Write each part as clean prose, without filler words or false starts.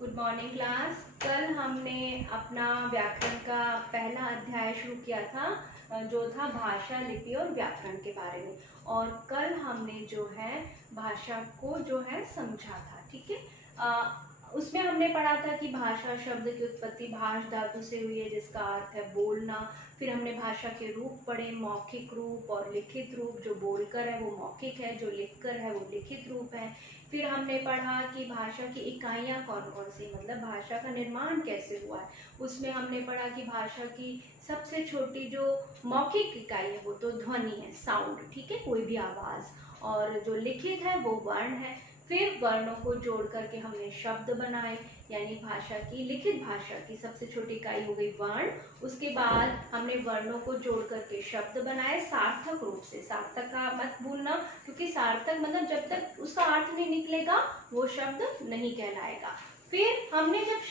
Good morning class. कल हमने अपना व्याकरण का पहला अध्याय शुरू किया था जो था भाषा, लिपि और व्याकरण के बारे में। और कल हमने जो है भाषा को जो है समझा था। ठीक है, उसमें हमने पढ़ा था कि भाषा शब्द की उत्पत्ति भाष धातु से हुई है जिसका अर्थ है बोलना। फिर हमने भाषा के रूप पढ़े, मौखिक रूप और लिखित रूप। जो बोलकर है वो मौखिक है, जो लिखकर है वो लिखित रूप है। फिर हमने पढ़ा कि भाषा की इकाइयाँ कौन कौन सी, मतलब भाषा का निर्माण कैसे हुआ है। उसमें हमने पढ़ा कि भाषा की सबसे छोटी जो मौखिक इकाई है वो तो ध्वनि है, साउंड। ठीक है, कोई भी आवाज़। और जो लिखित है वो वर्ण है। फिर वर्णों को जोड़ करके हमने शब्द बनाए, यानी भाषा की, लिखित भाषा की सबसे छोटी इकाई हो गई वर्ण। उसके बाद हमने वर्णों को जोड़ करके शब्द बनाए सार्थक रूप से। सार्थक का मत भूलना, क्योंकि सार्थक मतलब जब तक उसका अर्थ नहीं निकलेगा वो शब्द नहीं कहलाएगा। फिर हमने जब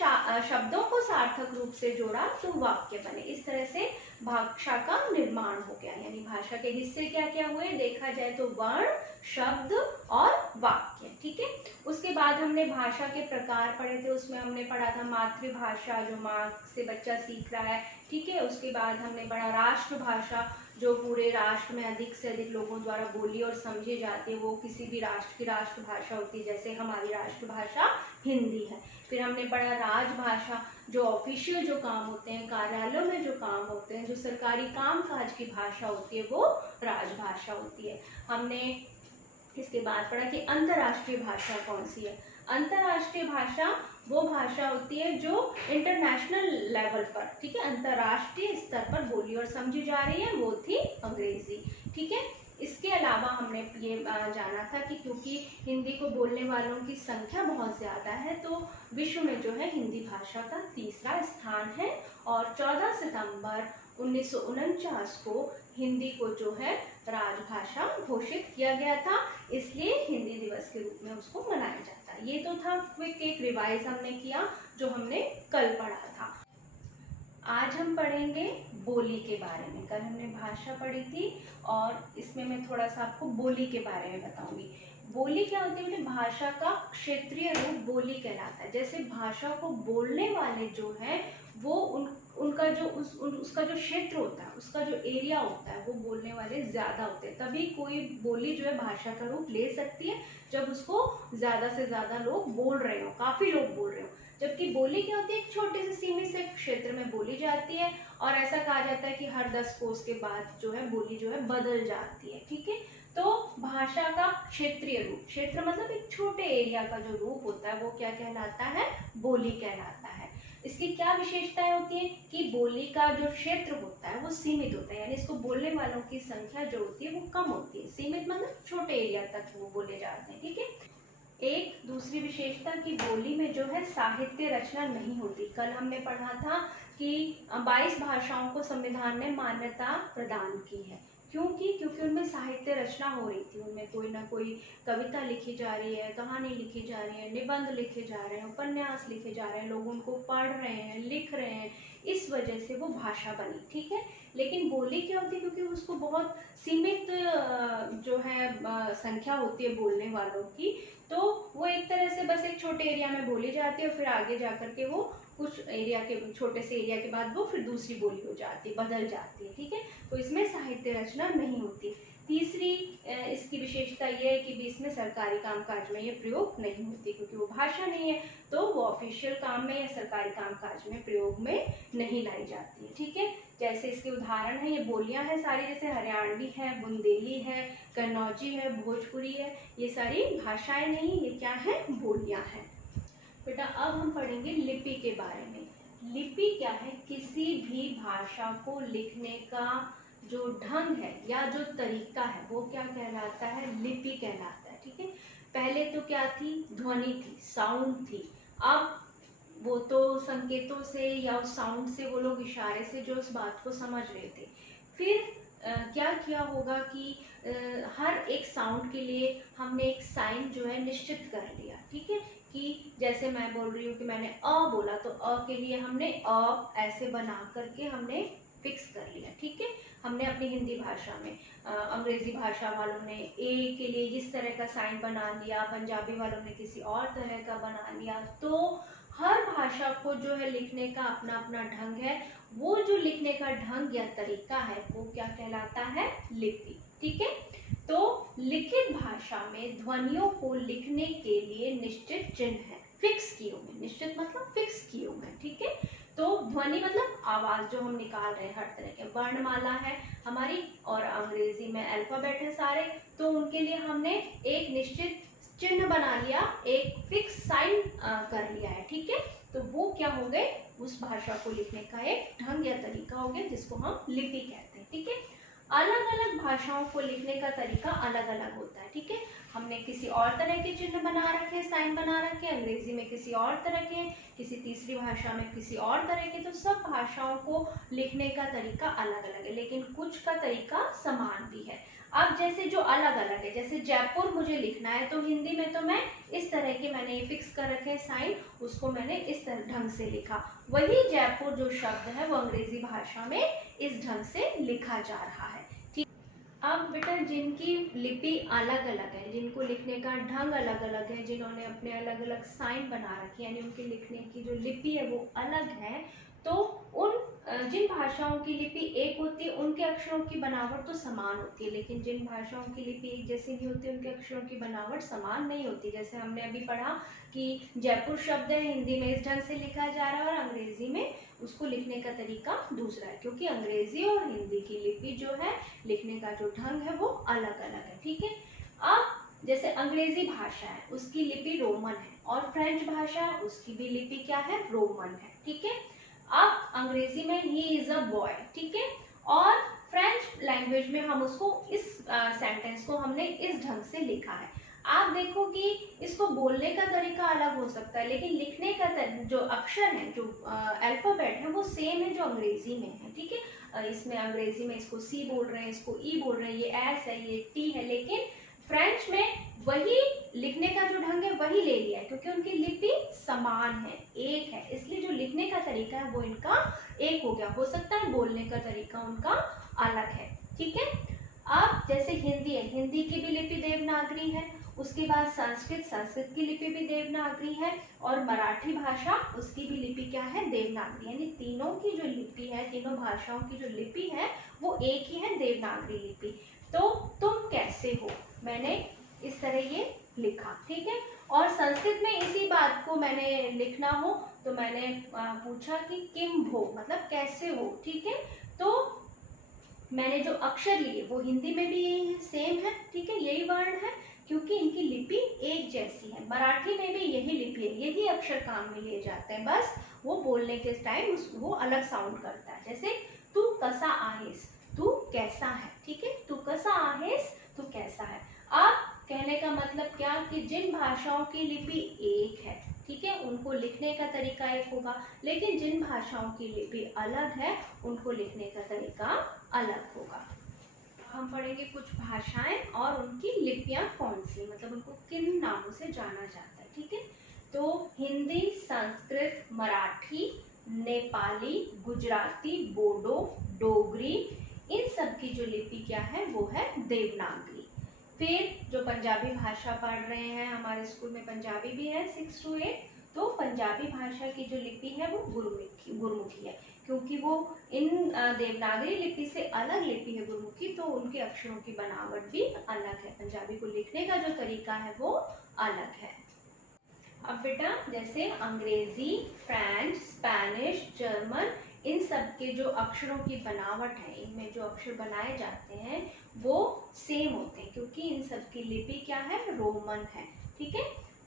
शब्दों को सार्थक रूप से जोड़ा तो वाक्य बने। इस तरह से भाषा का निर्माण हो गया। यानी भाषा के हिस्से क्या क्या हुए देखा जाए तो वर्ण, शब्द और वाक्य। ठीक है, उसके बाद हमने भाषा के प्रकार पढ़े थे। उसमें हमने पढ़ा था मातृभाषा, जो माँ से बच्चा सीख रहा है। ठीक है, उसके बाद हमने पढ़ा राष्ट्रभाषा, जो पूरे राष्ट्र में अधिक से अधिक लोगों द्वारा बोली और समझी जाती है, वो किसी भी राष्ट्र की राष्ट्रभाषा होती है, जैसे हमारी राष्ट्रभाषा हिंदी है। फिर हमने पढ़ा राजभाषा, जो ऑफिशियल जो काम होते हैं, कार्यालयों में जो काम होते हैं, जो सरकारी काम काज की भाषा होती है वो राजभाषा होती है। हमने इसके बाद पढ़ा कि अंतर्राष्ट्रीय भाषा कौन सी है। अंतर्राष्ट्रीय भाषा वो भाषा होती है जो इंटरनेशनल लेवल पर, ठीक है, अंतर्राष्ट्रीय स्तर पर बोली और समझी जा रही है, वो थी अंग्रेजी। ठीक है, इसके अलावा हमने ये जाना था कि क्योंकि हिंदी को बोलने वालों की संख्या बहुत ज़्यादा है तो विश्व में जो है हिंदी भाषा का तीसरा स्थान है। और 14 सितंबर 1949 को हिंदी को जो है राजभाषा घोषित किया गया था, इसलिए हिंदी दिवस के रूप में उसको मनाया जाता है। ये तो था क्विक एक रिवाइज हमने किया जो हमने कल पढ़ा था। आज हम पढ़ेंगे बोली के बारे में। कल हमने भाषा पढ़ी थी और इसमें मैं थोड़ा सा आपको बोली के बारे में बताऊंगी। बोली क्या होती है, मतलब भाषा का क्षेत्रीय रूप बोली कहलाता है। जैसे भाषा को बोलने वाले जो है वो उनका जो उसका जो क्षेत्र होता है, उसका जो एरिया होता है, वो बोलने वाले ज़्यादा होते हैं। तभी कोई बोली जो है भाषा का रूप ले सकती है जब उसको ज़्यादा से ज़्यादा लोग बोल रहे हो, काफ़ी लोग बोल रहे हो। जबकि बोली क्या होती है, एक छोटे से सीमित से क्षेत्र में बोली जाती है और ऐसा कहा जाता है कि हर 10 कोस के बाद जो है बोली जो है बदल जाती है। ठीक है, तो भाषा का क्षेत्रीय रूप, क्षेत्र मतलब एक छोटे एरिया का जो रूप होता है वो क्या कहलाता है, बोली कहलाता है। इसकी क्या विशेषताएं होती है कि बोली का जो क्षेत्र होता है वो सीमित होता है, यानी इसको बोलने वालों की संख्या जो होती है वो कम होती है। सीमित मतलब छोटे एरिया तक वो बोले जाते हैं। ठीक है, एक दूसरी विशेषता की बोली में जो है साहित्य रचना नहीं होती। कल हमने पढ़ा था कि 22 भाषाओं को संविधान ने मान्यता प्रदान की है। क्योंकि उनमें साहित्य रचना हो रही थी, उनमें कोई ना कोई कविता लिखी जा रही है, कहानी लिखी जा रही है, निबंध लिखे जा रहे हैं, उपन्यास लिखे जा रहे हैं, लोग उनको पढ़ रहे हैं, लिख रहे हैं, इस वजह से वो भाषा बनी। ठीक है, लेकिन बोली क्या होती है, क्योंकि उसको बहुत सीमित जो है संख्या होती है बोलने वालों की, तो वो एक तरह से बस एक छोटे एरिया में बोली जाती है और फिर आगे जाकर के वो कुछ एरिया के, छोटे से एरिया के बाद वो फिर दूसरी बोली हो जाती है, बदल जाती है। ठीक है, तो इसमें साहित्य रचना नहीं होती। तीसरी इसकी विशेषता ये है कि भी इसमें सरकारी कामकाज में ये प्रयोग नहीं होती, क्योंकि वो भाषा नहीं है तो वो ऑफिशियल काम में या सरकारी कामकाज में प्रयोग में नहीं लाई जाती है। ठीक है, जैसे इसके उदाहरण है, ये बोलियां हैं सारी, जैसे हरियाणवी है, बुंदेली है, कन्नौजी है, भोजपुरी है, ये सारी भाषाएं नहीं, ये क्या है, बोलियां हैं। बेटा अब हम पढ़ेंगे लिपि के बारे में। लिपि क्या है, किसी भी भाषा को लिखने का जो ढंग है या जो तरीका है वो क्या कहलाता है, लिपि कहलाता है। ठीक है, पहले तो क्या थी, ध्वनि थी, साउंड थी। अब वो तो संकेतों से या उस साउंड से वो लोग इशारे से जो उस बात को समझ रहे थे। फिर क्या किया होगा कि हर एक साउंड के लिए हमने एक साइन जो है निश्चित कर लिया। ठीक है, कि जैसे मैं बोल रही हूँ कि मैंने अ बोला तो अ के लिए हमने अ ऐसे बना करके हमने फिक्स कर लिया। ठीक है, हमने अपनी हिंदी भाषा में, अंग्रेजी भाषा वालों ने ए के लिए इस तरह का साइन बना लिया, पंजाबी वालों ने किसी और तरह का बना लिया। तो हर भाषा को जो है लिखने का अपना अपना ढंग है। वो जो लिखने का ढंग या तरीका है वो क्या कहलाता है? लिपि। ठीक है, तो लिखित भाषा में ध्वनियों को लिखने के लिए निश्चित चिन्ह है, फिक्स किए हुए। निश्चित मतलब फिक्स किए हुए। ठीक है, तो ध्वनि मतलब आवाज जो हम निकाल रहे हैं, हर तरह के वर्णमाला है हमारी, और अंग्रेजी में अल्फाबेट है सारे, तो उनके लिए हमने एक निश्चित चिन्ह बना लिया, एक फिक्स साइन कर लिया है। ठीक है, तो वो क्या हो गए? उस भाषा को लिखने का एक ढंग या तरीका हो गया, जिसको हम लिपि कहते हैं। ठीक है, अलग अलग भाषाओं को लिखने का तरीका अलग अलग होता है। ठीक है, हमने किसी और तरह के चिन्ह बना रखे, साइन बना रखे, अंग्रेजी में किसी और तरह के, किसी तीसरी भाषा में किसी और तरह के, तो सब भाषाओं को लिखने का तरीका अलग अलग है, लेकिन कुछ का तरीका समान भी है। अब जैसे जो अलग अलग है, जैसे जयपुर मुझे लिखना है तो हिंदी में तो मैं इस तरह के मैंने ये फिक्स कर रखे हैं साइन, उसको मैंने इस तरह ढंग से लिखा। वही जयपुर जो शब्द है वो अंग्रेजी भाषा में इस ढंग से लिखा जा रहा है। ठीक, अब बेटा जिनकी लिपि अलग अलग है, जिनको लिखने का ढंग अलग अलग है, जिन्होंने अपने अलग अलग साइन बना रखे, यानी उनके लिखने की जो लिपि है वो अलग है, तो उन जिन भाषाओं की लिपि एक होती है उनके अक्षरों की बनावट तो समान होती है, लेकिन जिन भाषाओं की लिपि एक जैसी नहीं होती उनके अक्षरों की बनावट समान नहीं होती। जैसे हमने अभी पढ़ा कि जयपुर शब्द है हिंदी में इस ढंग से लिखा जा रहा है और अंग्रेजी में उसको लिखने का तरीका दूसरा है, क्योंकि अंग्रेजी और हिंदी की लिपि जो है लिखने का जो ढंग है वो अलग अलग है। ठीक है, अब जैसे अंग्रेजी भाषा है उसकी लिपि रोमन है, और फ्रेंच भाषा उसकी भी लिपि क्या है? रोमन है। ठीक है, अब अंग्रेजी में ही इज अ बॉय। ठीक है, और फ्रेंच लैंग्वेज में हम उसको इस सेंटेंस को हमने इस ढंग से लिखा है। आप देखो कि इसको बोलने का तरीका अलग हो सकता है, लेकिन लिखने का जो अक्षर है, जो अल्फाबेट है वो सेम है जो अंग्रेजी में है। ठीक है, इसमें अंग्रेजी में इसको सी बोल रहे हैं, इसको ई बोल रहे हैं, ये एस है, ये टी है, लेकिन फ्रेंच में वही लिखने का जो ढंग है वही ले लिया है, क्योंकि उनकी लिपि समान है, एक है, इसलिए जो लिखने का तरीका है वो इनका एक हो गया। हो सकता है बोलने का तरीका उनका अलग है। ठीक है, अब जैसे हिंदी है, हिंदी की भी लिपि देवनागरी है, उसके बाद संस्कृत की लिपि भी देवनागरी है, और मराठी भाषा उसकी भी लिपि क्या है? देवनागरी। यानी तीनों की जो लिपि है, तीनों भाषाओं की जो लिपि है वो एक ही है, देवनागरी लिपि। तो तुम कैसे हो, मैंने इस तरह ये लिखा। ठीक है, और संस्कृत में इसी बात को मैंने लिखना हो तो मैंने पूछा कि किम भो, मतलब कैसे हो। ठीक है, तो मैंने जो अक्षर लिए वो हिंदी में भी यही है, सेम है। ठीक है, यही वर्ण है, क्योंकि इनकी लिपि एक जैसी है। मराठी में भी यही लिपि है, यही अक्षर काम में लिए जाते हैं, बस वो बोलने के टाइम वो अलग साउंड करता है। जैसे तू कसा आहेस, तू कैसा है। ठीक है, तू कसा आहेस, तू कैसा है। अब कहने का मतलब क्या कि जिन भाषाओं की लिपि एक है, ठीक है, उनको लिखने का तरीका एक होगा, लेकिन जिन भाषाओं की लिपि अलग है उनको लिखने का तरीका अलग होगा। हम पढ़ेंगे कुछ भाषाएं और उनकी लिपियां कौन सी, मतलब उनको किन नामों से जाना जाता है। ठीक है, तो हिंदी, संस्कृत, मराठी, नेपाली, गुजराती, बोडो, डोगरी, इन सब की जो लिपि क्या है वो है देवनागरी। फिर जो पंजाबी भाषा पढ़ रहे हैं, हमारे स्कूल में पंजाबी भी है 6 to 8, तो पंजाबी भाषा की जो लिपि है वो गुरुमुखी है, क्योंकि वो इन देवनागरी लिपि से अलग लिपि है गुरुमुखी, तो उनके अक्षरों की बनावट भी अलग है, पंजाबी को लिखने का जो तरीका है वो अलग है। अब बेटा जैसे अंग्रेजी, फ्रेंच, स्पेनिश, जर्मन, इन सब के जो अक्षरों की बनावट है, इनमें जो अक्षर बनाए जाते हैं वो सेम होते हैं, क्योंकि इन सब की लिपि क्या है? रोमन है। ठीक है,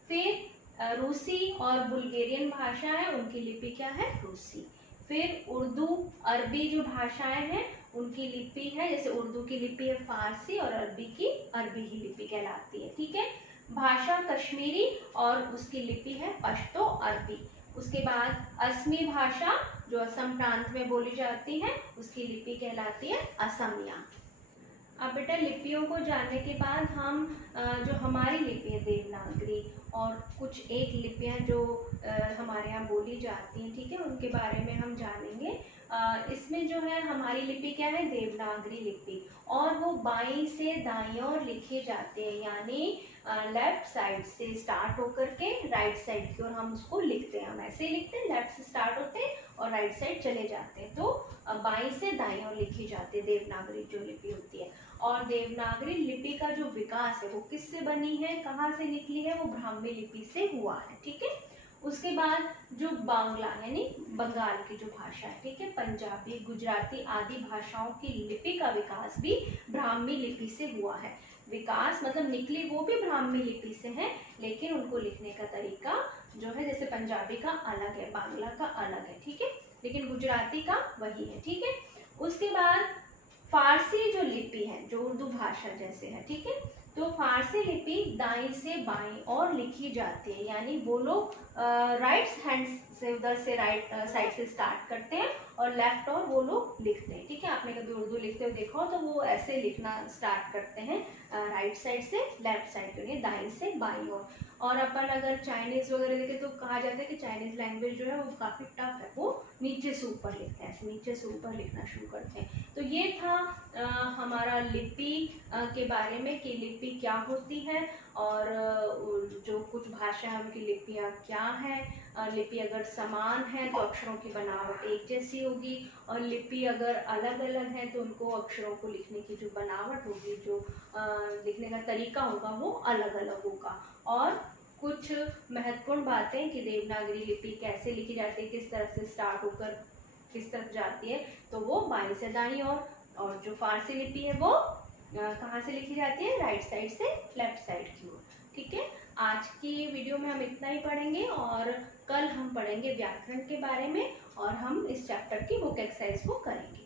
फिर रूसी और बुल्गारियन भाषा है, उनकी लिपि क्या है? रूसी। फिर उर्दू, अरबी जो भाषाएं हैं उनकी लिपि है, जैसे उर्दू की लिपि है फारसी और अरबी की अरबी ही लिपि कहलाती है। ठीक है, भाषा कश्मीरी और उसकी लिपि है पश्तो अरबी। उसके बाद असमी भाषा जो असम प्रांत में बोली जाती है उसकी लिपि कहलाती है असमिया। अब बेटा लिपियों को जानने के बाद हम जो हमारी लिपि है देवनागरी और कुछ एक लिपियां जो हमारे यहाँ बोली जाती हैं, ठीक है, उनके बारे में हम जानेंगे। इसमें जो है हमारी लिपि क्या है, देवनागरी लिपि, और वो बाईं से दाईं ओर लिखे जाते हैं, यानी लेफ्ट साइड से स्टार्ट होकर के राइट साइड की ओर हम उसको लिखते हैं। हम ऐसे ही लिखते हैं, लेफ्ट से स्टार्ट होते हैं और राइट साइड चले जाते हैं, तो बाईं से दाईं ओर लिखी जाती है देवनागरी जो लिपि होती है। और देवनागरी लिपि का जो विकास है वो किससे बनी है, कहाँ से निकली है, वो ब्राह्मी लिपि से हुआ है। ठीक है, उसके बाद जो बांग्ला यानी बंगाल की जो भाषा है, ठीक है, पंजाबी, गुजराती आदि भाषाओं की लिपि का विकास भी ब्राह्मी लिपि से हुआ है। विकास मतलब निकली वो भी ब्राह्मी लिपि से है, लेकिन उनको लिखने का तरीका जो है, जैसे पंजाबी का अलग है, बांग्ला का अलग है, ठीक है, लेकिन गुजराती का वही है। ठीक है, उसके बाद फारसी जो लिपि है, जो उर्दू भाषा जैसे है, ठीक है, तो फारसी लिपि दाईं से बाईं और लिखी जाती है, यानी वो लोग राइट हैंड से, उधर से राइट साइड से स्टार्ट करते हैं और लेफ्ट और वो लोग लिखते हैं। ठीक है, आपने कभी उर्दू लिखते हुए देखा हो तो वो ऐसे लिखना स्टार्ट करते हैं, राइट साइड से लेफ्ट साइड के लिए, दाईं से बाईं ओर। और अपन अगर चाइनीज वगैरह लिखे तो कहा जाता है कि चाइनीज लैंग्वेज जो है वो काफ़ी टफ है, वो नीचे से ऊपर लिखते हैं, ऐसे नीचे से ऊपर लिखना शुरू करते हैं। तो ये था हमारा लिपि के बारे में कि लिपि क्या होती है, और जो कुछ भाषा है उनकी लिपियाँ क्या हैं। लिपि अगर समान है तो अक्षरों की बनावट एक जैसी होगी, और लिपि अगर अलग अलग है तो उनको अक्षरों को लिखने की जो बनावट होगी, जो लिखने का तरीका होगा वो अलग अलग होगा। और कुछ महत्वपूर्ण बातें कि देवनागरी लिपि कैसे लिखी जाती है, किस तरह से स्टार्ट होकर किस तरफ जाती है, तो वो बाईं से दाईं और जो फारसी लिपि है वो कहाँ से लिखी जाती है, राइट साइड से लेफ्ट साइड की ओर। ठीक है, आज की वीडियो में हम इतना ही पढ़ेंगे, और कल हम पढ़ेंगे व्याकरण के बारे में, और हम इस चैप्टर की बुक एक्सरसाइज को करेंगे।